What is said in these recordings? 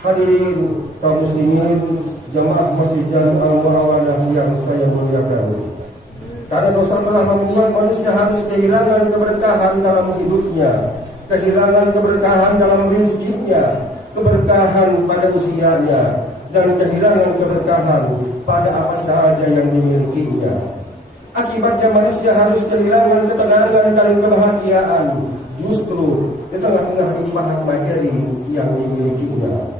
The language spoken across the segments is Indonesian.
Hadirin kaum muslimin, jamaah Masjid Al-Murawadah yang saya muliakan. Karena dosa telah membuat manusia harus kehilangan keberkahan dalam hidupnya, kehilangan keberkahan dalam rezekinya, keberkahan pada usianya, dan kehilangan keberkahan pada apa saja yang dimilikinya. Akibatnya manusia harus kehilangan ketenangan dan kebahagiaan justru di tengah-tengah limpahan materi yang dimilikinya.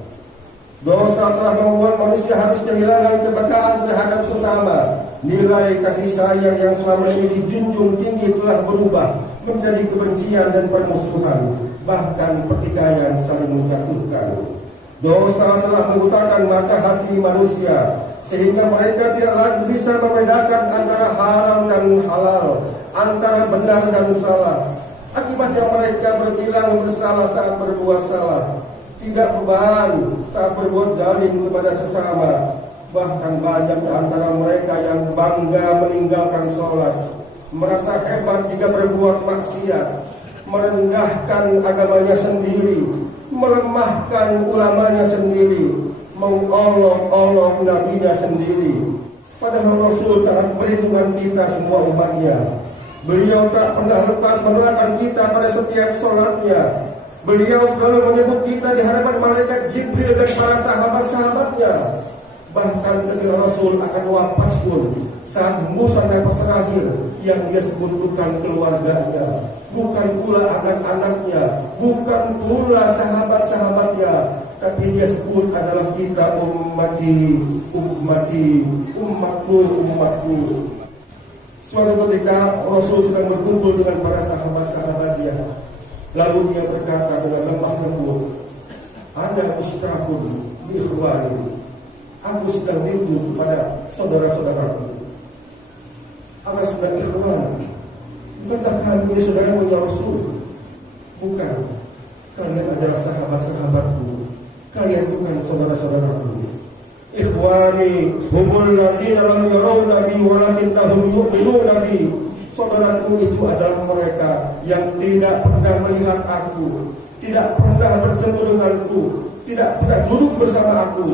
Dosa telah membuat manusia harus kehilangan kepekaan terhadap sesama. Nilai kasih sayang yang selama ini dijunjung tinggi telah berubah menjadi kebencian dan permusuhan, bahkan pertikaian saling menjatuhkan. Dosa telah membutakan mata hati manusia sehingga mereka tidak lagi bisa membedakan antara haram dan halal, antara benar dan salah. Akibatnya mereka berbilang bersalah saat berbuat salah, tidak beban saat berbuat zalim kepada sesama. Bahkan banyak di antara mereka yang bangga meninggalkan sholat, merasa hebat jika berbuat maksiat, merendahkan agamanya sendiri, melemahkan ulamanya sendiri, mengolok-olok nabinya sendiri. Padahal Rasul sangat melindungi kita semua umatnya. Beliau tak pernah lepas menerangkan kita pada setiap sholatnya. Beliau selalu menyebut kita di hadapan malaikat Jibril dan para sahabat-sahabatnya. Bahkan ketika Rasul akan wafat pun, saat hembusan nafas terakhir, yang dia sebut bukan keluarganya, bukan pula anak-anaknya, bukan pula sahabat-sahabatnya, tapi dia sebut adalah kita ummati, umatku. Suatu ketika Rasul sedang berkumpul dengan para sahabat-sahabatnya, lalu dia berkata dengan lemah lembut, "Ana mushtaqun bi ikhwani." Aku sedang rindu kepada saudara-saudaraku. Apa sedang ikhwan? Bukankah kami ini saudaramu ya Rasul? Bukan. Kalian adalah sahabat-sahabatku. Kalian bukan saudara-saudaraku. Ikhwani humul ladzina lam yarawna bi walakinnahum yu'minuna bi. Saudaraku itu adalah mereka yang tidak pernah melihat aku, tidak pernah bertemu denganku, tidak pernah duduk bersama aku,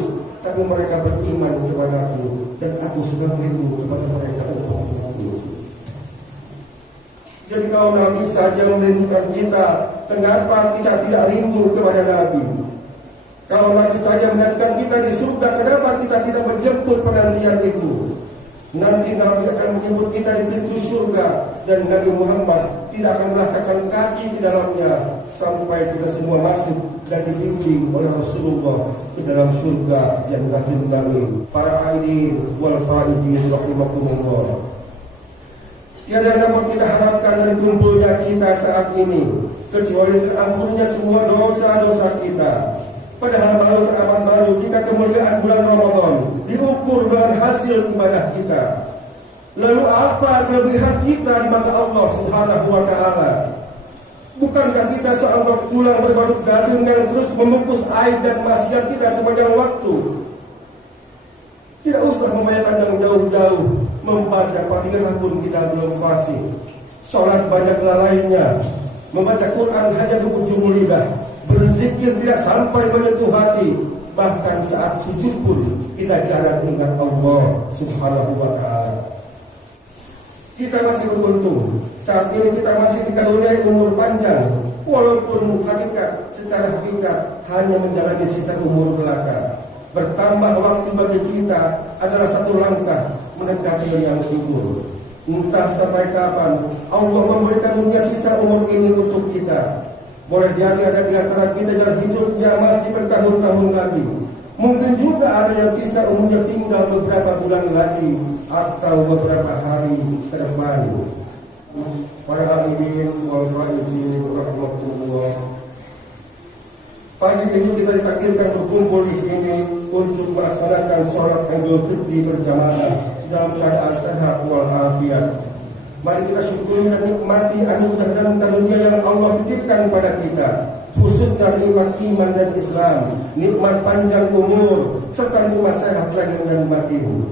tapi mereka beriman kepadaku dan aku sudah rindu kepada mereka untuk aku. Jadi kalau Nabi saja merindukan kita, kenapa kita tidak rindu kepada Nabi? Kalau Nabi saja menantikan kita di surga, kenapa kita tidak menjemput penantian itu? Nanti Nabi akan menyebut kita di pintu surga dan Nabi Muhammad tidak akan melangkahkan kaki di dalamnya sampai kita semua masuk dan dibimbing oleh Rasulullah ke dalam surga Jannatul Na'im. Para hadirin wal faizin rahimakumullah. Tiada dapat kita harapkan dari kumpulnya kita saat ini kecuali terampunnya semua dosa-dosa kita. Padahal baru teramat baru jika kemuliaan bulan Ramadan diukur dengan hasil ibadah kita. Lalu apa kelebihan kita di mata Allah Subhanahu wa taala? Bukankah kita seolah pulang berbadut daging dan terus membungkus aib dan maksiat kita sepanjang waktu? Tidak usah membayangkan yang jauh-jauh, membaca Fatihah pun kita belum fasih. Sholat banyak lalainya, membaca Quran hanya di ujung lidah, berzikir tidak sampai menyentuh hati. Bahkan saat sujud pun kita jarang ingat Allah Subhanahu wa ta'ala. Kita masih beruntung, saat ini kita masih dikaruniai umur panjang, walaupun secara hakikat hanya menjalani sisa umur belaka. Bertambah waktu bagi kita adalah satu langkah mendekati yang kubur. Entah sampai kapan Allah memberikan dunia sisa umur ini untuk kita. Boleh jadi ada di antara kita yang hidupnya masih bertahun-tahun lagi. Mungkin juga ada yang sisa umurnya tinggal beberapa bulan lagi atau beberapa hari ke depan. Para hadirin wal faizin rahmatullah. Pagi ini kita ditakdirkan berkumpul di sini untuk melaksanakan sholat Idul Fitri berjamaah dalam keadaan sehat walafiat. Mari kita syukuri dan nikmati anugerah dan karunia yang Allah titipkan kepada kita, khususnya nikmat iman dan Islam, nikmat panjang umur, serta nikmat sehat lahir dan batin.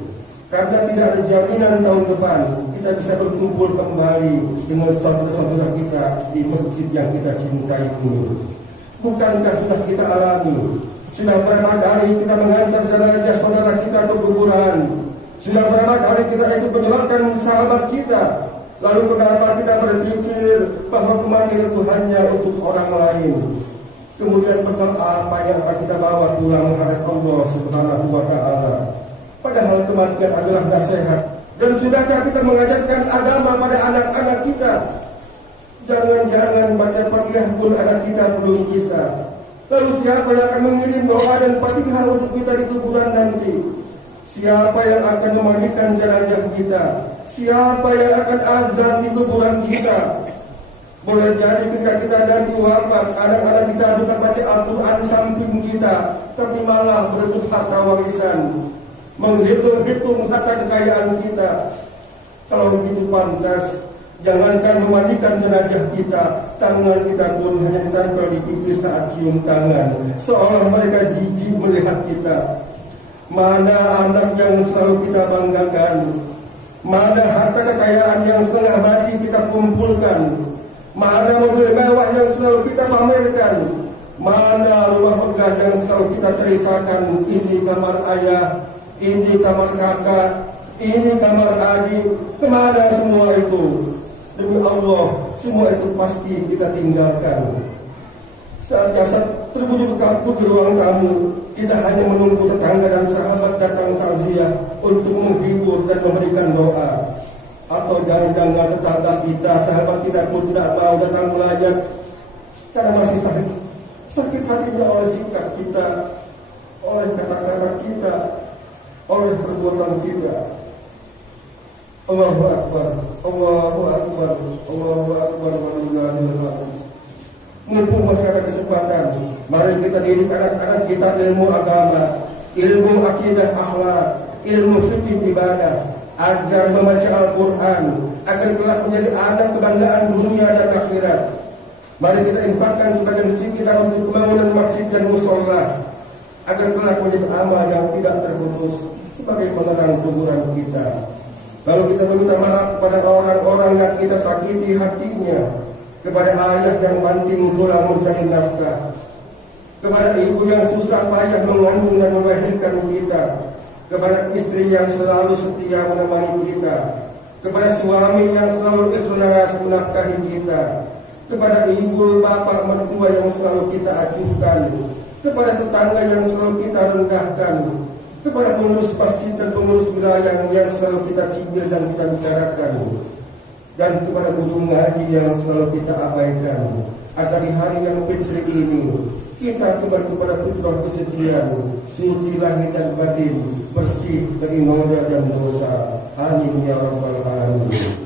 Karena tidak ada jaminan tahun depan kita bisa berkumpul kembali dengan saudara-saudara kita di masjid yang kita cintai ini. Bukankah sudah kita alami Sudah berapa kali kita mengantar jenazah saudara kita ke kuburan? Sudah berapa kali kita ikut menyolatkan sahabat kita? Lalu kenapa kita berpikir bahwa kematian itu hanya untuk orang lain? Kemudian apa yang akan kita bawa pulang menghadap Allah Subhanahu wa Ta'ala? Padahal kematian adalah nasihat. Dan sudahkah kita mengajarkan agama pada anak-anak kita? Jangan-jangan baca Fatihah pun anak kita belum bisa. Lalu siapa yang akan mengirim doa dan Fatihah untuk kita di kuburan nanti? Siapa yang akan memandikan jenazah kita? Siapa yang akan azan di kuburan kita? Boleh jadi ketika kita nanti wafat, anak-anak kita bukan baca Al-Quran samping kita, tapi malah berebut harta warisan, menghitung-hitung harta kekayaan kita. Kalau begitu pantas, jangankan memandikan jenazah kita, tangan kita pun hanya ditempel di pipi saat cium tangan, seolah mereka jijik melihat kita. Mana anak yang selalu kita banggakan? Mana harta kekayaan yang setengah mati kita kumpulkan? Mana mobil mewah yang selalu kita pamerkan? Mana rumah megah yang selalu kita ceritakan? Ini kamar ayah, ini kamar kakak, ini kamar adik. Kemana semua itu? Demi Allah, semua itu pasti kita tinggalkan. Saat jasad terbujur kaku di ruang tamu, kita hanya menunggu tetangga dan sahabat datang takziah untuk menghibur dan memberikan doa. Atau jangan-jangan tetangga kita, sahabat kita pun tidak mau datang melajat karena masih sakit hatinya oleh sikap kita, oleh kata-kata kita, oleh perbuatan kita. Allahu Akbar, Allahu Akbar, Allahu Akbar, walillahilhamd. Mumpung masih ada kesempatan, mari kita didik anak-anak kita ilmu agama, ilmu akidah akhlak, ilmu fikih ibadah, agar membaca Al-Quran, agar kelak menjadi anak kebanggaan dunia dan akhirat. Mari kita infakkan sebagian rezeki kita untuk pembangunan masjid dan musola, agar kelak menjadi amal yang tidak terputus sebagai pengenang kuburan kita. Lalu kita meminta maaf kepada orang-orang yang kita sakiti hatinya, kepada ayah yang banting tulang mencari nafkah, kepada ibu yang susah payah mengandung dan melahirkan kita, kepada istri yang selalu setia menemani kita, kepada suami yang selalu ikhlas menafkahi kita, kepada ibu bapak mertua yang selalu kita acuhkan, kepada tetangga yang selalu kita rendahkan, kepada pengurus masjid dan pengurus wilayah yang selalu kita cibir dan kita bicarakan, dan kepada guru ngaji yang selalu kita abaikan, agar di hari yang fitri ini kita kembali kepada fitrah kesucian, suci lahir dan batin, bersih dari noda dan dosa. Amin ya rabbal alamin.